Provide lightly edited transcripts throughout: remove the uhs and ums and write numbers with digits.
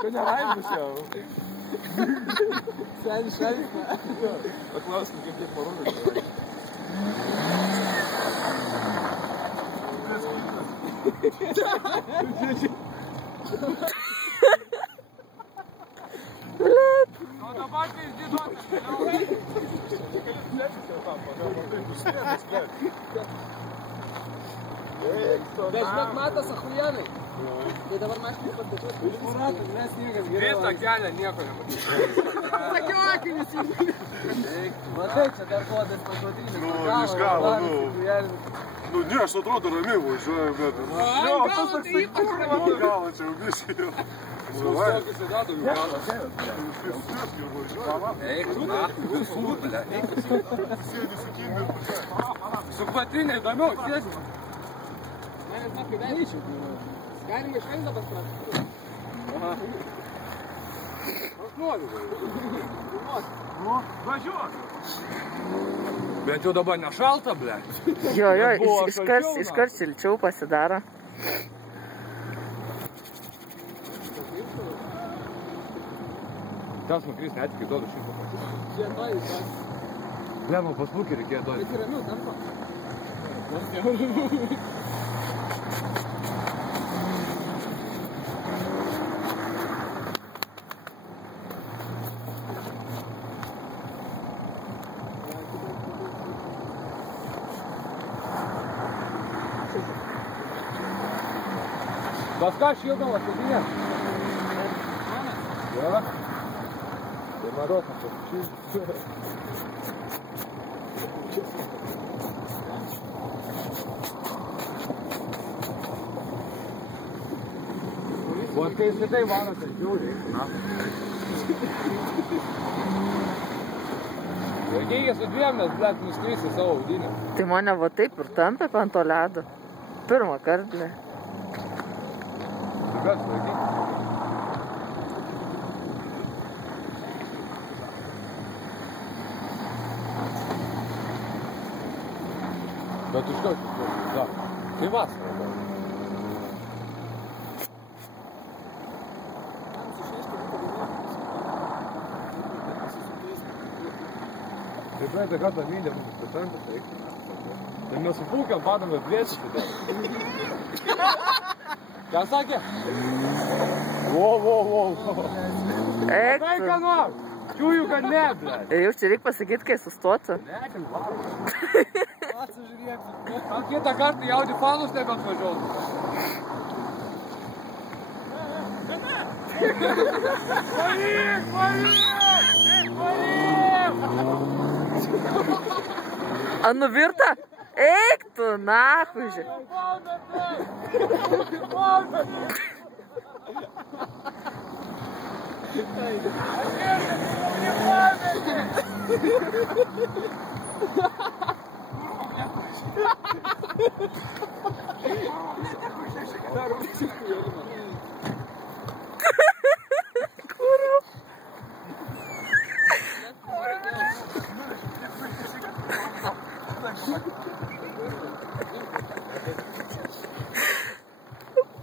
Ko neraimus jau. Senis šalis, ne? Paklauskim, kaip parodyti. O dabar tai išdiduotas. Bet matas achujanai. Tai dabar mes tik pardačiuos. Išmuratas, mes niekas geriau. Visą kelią nieko nematys. Sakiau akinis jums. Matai, čia dar kodas pašotinis. Iš galo, nu, ne, aš atrodo ramiai važiuoju, bet... Jo, tas toksai kurva, galo čia biškai jau. Tokį sėdėtum į galą. Eik, Sėdi su kindai. su patrinė įdomiau, sėsi. Galima iš vaizdą pasprasti. Aš noriu. Važiuok. Bet jau dabar nešalta, ble. Jo, iškart šilčiau pasidaro. Tas nukrys net iki duodu šimtą. Čia to į tas. Ble, man paslūkį reikėjo duoti. Bet ramiau, tampa. Pas ką šildomą sėdinę? Jo. Tai marokas čia. Vos kai jis tai varo, tai žiūri. Vaikėjai su dviem, nes, blet, nuskrisi savo audinę. Tai mane va taip ir tampė ant to ledo. Pirmą kartą. Kas vaikai? Bet užkaučiu, da. Tai vasara. Tai praeitą kartą mylė mūsų patenkas, reikia. Tai mes su pūkiam padame dviesi šitą. Ką sakė? Wow. Eik Tai tu. ką nors? Čiūju, kad ne, ble. Ir jau čia reikia pasakyti, kai sustotų. Ne, ten varo. Gal kitą kartą jaudį fanus nebeatvažiuotų. A nuvirta? Eik tu, nahui.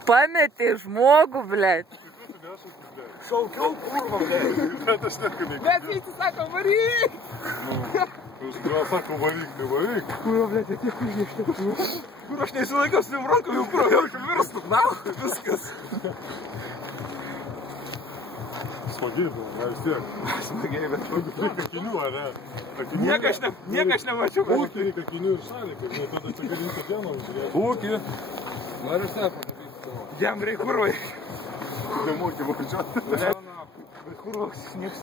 Pametė žmogų, blėt. Šaukiau kurva, bet aš nekalbėjau. Bet jis sako, varyk! Gal sako, varyk, tai varyk. Kurva, blėt, tiek užnešti. Kur aš neįsilaikiau su rankom, jau kur, jau virstų, na, viskas. Smagiai buvo, ne vis tiek. Smagiai, bet Reikia akinių, ar ne? niekas nemačiau. Ūkį reikia akinių ir šalikai, žinai, tada čia galinti dieną uždėti. Ūkį. Noriu save pamatyti. Jam reik kurvai. Nemokė važiuoti. Bet kurva, nieks